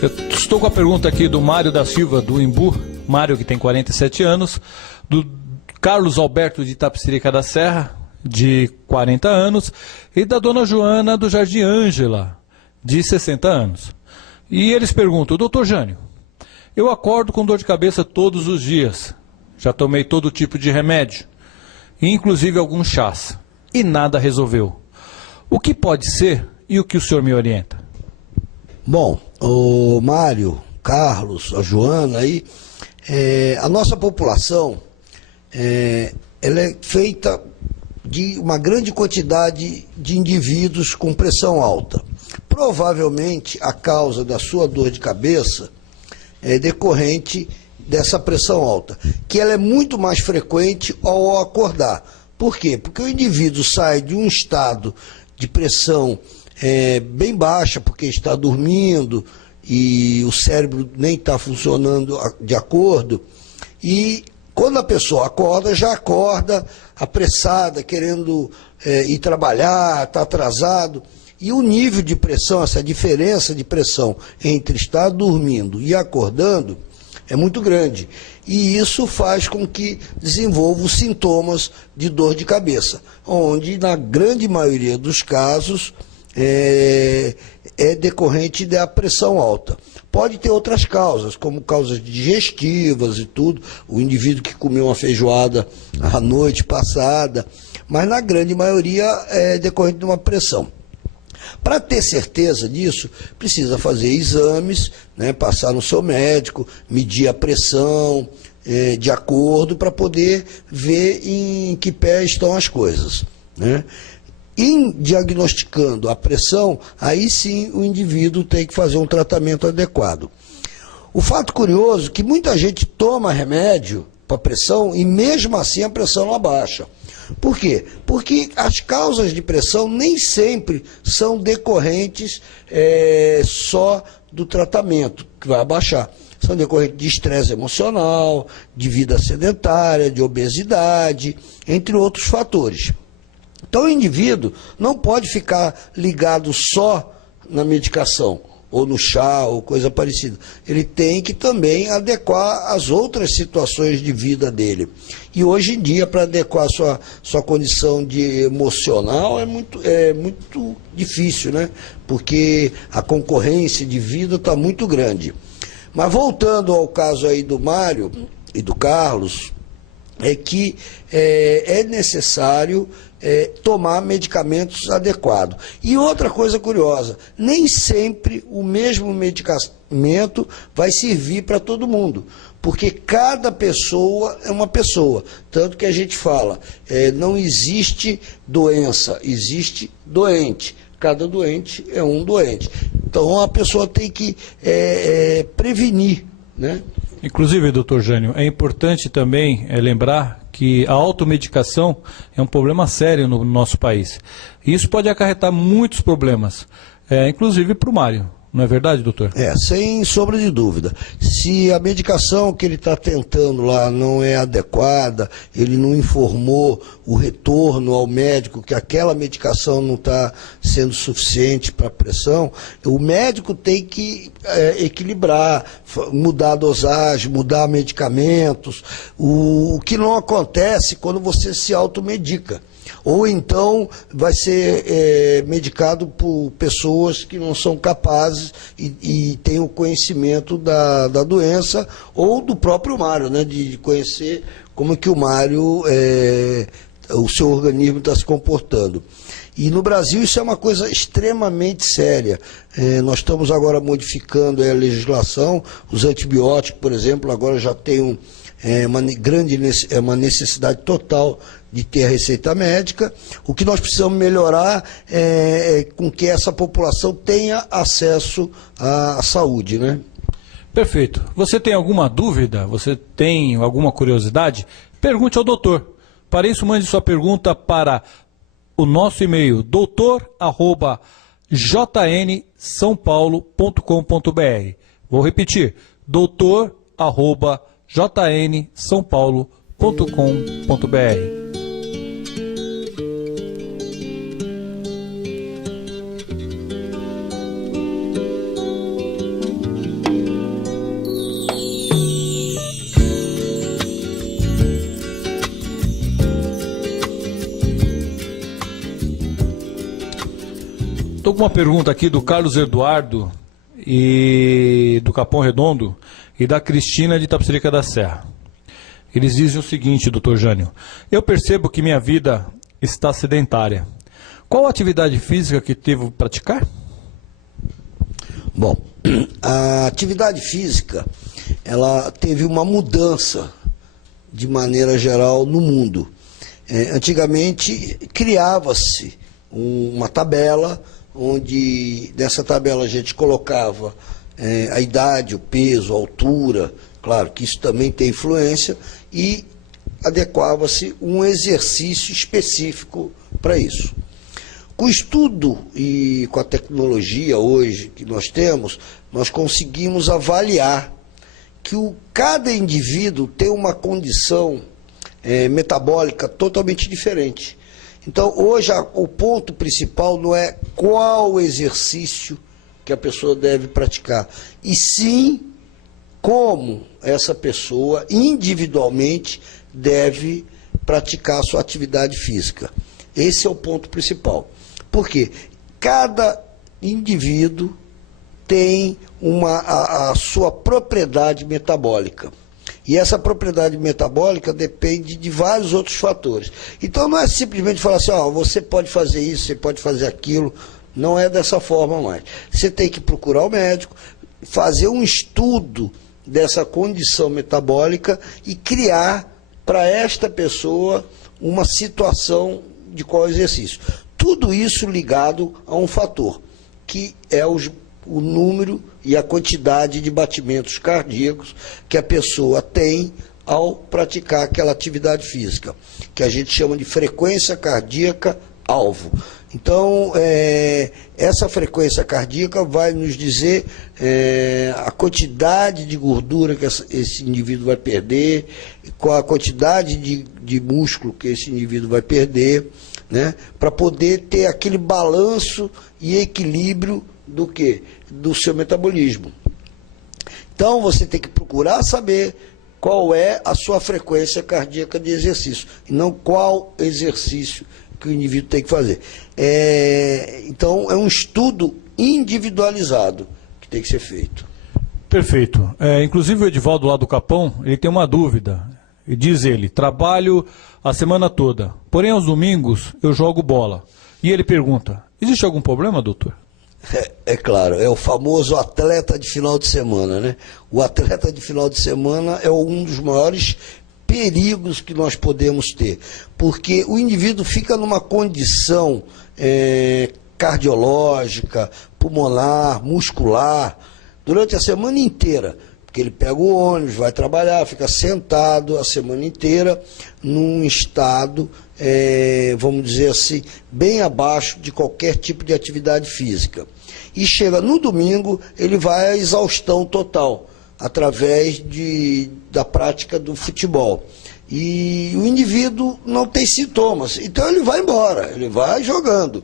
Eu estou com a pergunta aqui do Mário da Silva, do Imbu, Mário que tem 47 anos, do Carlos Alberto de Itapecerica da Serra, de 40 anos, e da dona Joana do Jardim Ângela, de 60 anos. E eles perguntam: doutor Jânio, eu acordo com dor de cabeça todos os dias, já tomei todo tipo de remédio, inclusive alguns chás, e nada resolveu. O que pode ser e o que o senhor me orienta? Bom, o Mário, Carlos, a Joana aí, a nossa população, ela é feita de uma grande quantidade de indivíduos com pressão alta. Provavelmente a causa da sua dor de cabeça é decorrente dessa pressão alta, que ela é muito mais frequente ao acordar. Por quê? Porque o indivíduo sai de um estado de pressão bem baixa, porque está dormindo e o cérebro nem está funcionando de acordo, e quando a pessoa acorda, já acorda apressada, querendo ir trabalhar, está atrasado, e o nível de pressão, essa diferença de pressão entre estar dormindo e acordando é muito grande, e isso faz com que desenvolva os sintomas de dor de cabeça, onde na grande maioria dos casos é decorrente da pressão alta. Pode ter outras causas, como causas digestivas e tudo, o indivíduo que comeu uma feijoada a noite passada, mas na grande maioria é decorrente de uma pressão. Para ter certeza disso, precisa fazer exames, né, passar no seu médico, medir a pressão de acordo, para poder ver em que pé estão as coisas, né? Em diagnosticando a pressão, aí sim o indivíduo tem que fazer um tratamento adequado. O fato curioso é que muita gente toma remédio para pressão e mesmo assim a pressão não abaixa. Por quê? Porque as causas de pressão nem sempre são decorrentes só do tratamento que vai abaixar. São decorrentes de estresse emocional, de vida sedentária, de obesidade, entre outros fatores. Então o indivíduo não pode ficar ligado só na medicação, ou no chá, ou coisa parecida. Ele tem que também adequar as outras situações de vida dele. E hoje em dia, para adequar a sua condição de emocional, é muito difícil, né? Porque a concorrência de vida está muito grande. Mas voltando ao caso aí do Mário e do Carlos, é que é necessário tomar medicamentos adequados. E outra coisa curiosa, nem sempre o mesmo medicamento vai servir para todo mundo, porque cada pessoa é uma pessoa. Tanto que a gente fala, não existe doença, existe doente. Cada doente é um doente. Então a pessoa tem que prevenir, né? Inclusive, doutor Jânio, é importante também lembrar que a automedicação é um problema sério no nosso país. E isso pode acarretar muitos problemas, inclusive para o Mário. Não é verdade, doutor? Sem sombra de dúvida. Se a medicação que ele está tentando lá não é adequada, ele não informou o retorno ao médico que aquela medicação não está sendo suficiente para a pressão, o médico tem que equilibrar, mudar a dosagem, mudar medicamentos, o que não acontece quando você se automedica. Ou então vai ser medicado por pessoas que não são capazes e têm o conhecimento da doença, ou do próprio Mário, né, de conhecer como que o Mário, o seu organismo está se comportando. E no Brasil isso é uma coisa extremamente séria. Nós estamos agora modificando a legislação, os antibióticos, por exemplo, agora já tem uma necessidade total de ter a receita médica. O que nós precisamos melhorar é com que essa população tenha acesso à saúde, né? Perfeito. Você tem alguma dúvida? Você tem alguma curiosidade? Pergunte ao doutor. Para isso, mande sua pergunta para o nosso e-mail, doutor@ jnsãopaulo.com.br. Vou repetir, doutor@jnsãopaulo.com.br. Estou com uma pergunta aqui do Carlos Eduardo e do Capão Redondo e da Cristina de Itapecerica da Serra. Eles dizem o seguinte, doutor Jânio: eu percebo que minha vida está sedentária. Qual a atividade física que devo praticar? Bom, a atividade física, ela teve uma mudança de maneira geral no mundo. Antigamente criava-se uma tabela, onde nessa tabela a gente colocava a idade, o peso, a altura, claro que isso também tem influência, e adequava-se um exercício específico para isso. Com o estudo e com a tecnologia hoje que nós temos, nós conseguimos avaliar que cada indivíduo tem uma condição metabólica totalmente diferente. Então, hoje, o ponto principal não é qual exercício que a pessoa deve praticar, e sim como essa pessoa individualmente deve praticar a sua atividade física. Esse é o ponto principal. Porque cada indivíduo tem a sua propriedade metabólica. E essa propriedade metabólica depende de vários outros fatores. Então não é simplesmente falar assim, você pode fazer isso, você pode fazer aquilo. Não é dessa forma mais. Você tem que procurar o médico, fazer um estudo dessa condição metabólica e criar para esta pessoa uma situação de qual exercício. Tudo isso ligado a um fator, que é o número e a quantidade de batimentos cardíacos que a pessoa tem ao praticar aquela atividade física, que a gente chama de frequência cardíaca alvo. Então, essa frequência cardíaca vai nos dizer a quantidade de gordura que esse indivíduo vai perder, qual a quantidade de músculo que esse indivíduo vai perder, né, para poder ter aquele balanço e equilíbrio do quê? Do seu metabolismo. Então, você tem que procurar saber qual é a sua frequência cardíaca de exercício, e não qual exercício que o indivíduo tem que fazer. Então, é um estudo individualizado que tem que ser feito. Perfeito. Inclusive o Edivaldo lá do Capão, ele tem uma dúvida. E diz ele: trabalho a semana toda, porém aos domingos eu jogo bola. E ele pergunta: existe algum problema, doutor? É claro, é o famoso atleta de final de semana, né? O atleta de final de semana é um dos maiores perigos que nós podemos ter, porque o indivíduo fica numa condição cardiológica, pulmonar, muscular, durante a semana inteira, porque ele pega o ônibus, vai trabalhar, fica sentado a semana inteira num estado, vamos dizer assim, bem abaixo de qualquer tipo de atividade física. E chega no domingo, ele vai à exaustão total, através da prática do futebol. E o indivíduo não tem sintomas, então ele vai embora, ele vai jogando.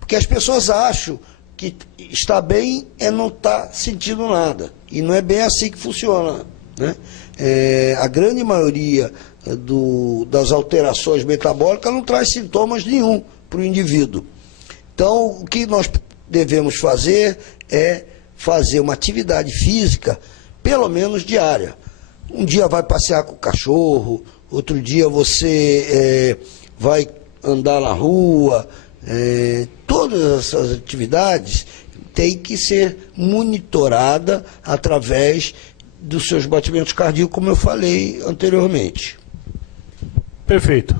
Porque as pessoas acham que está bem não está sentindo nada. E não é bem assim que funciona, né? A grande maioria das alterações metabólicas não traz sintomas nenhum para o indivíduo. Então, o que nós devemos fazer é fazer uma atividade física, pelo menos diária. Um dia vai passear com o cachorro, outro dia você vai andar na rua. Todas essas atividades têm que ser monitorada através dos seus batimentos cardíacos, como eu falei anteriormente. Perfeito.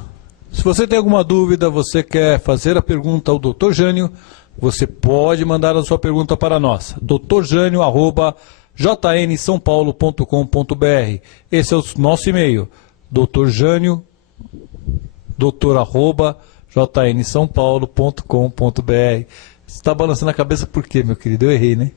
Se você tem alguma dúvida, você quer fazer a pergunta ao Dr. Jânio, você pode mandar a sua pergunta para nós, drjanio@jnsãopaulo.com.br. Esse é o nosso e-mail, drjanio, @jnsãopaulo.com.br. Você está balançando a cabeça por quê, meu querido? Eu errei, né?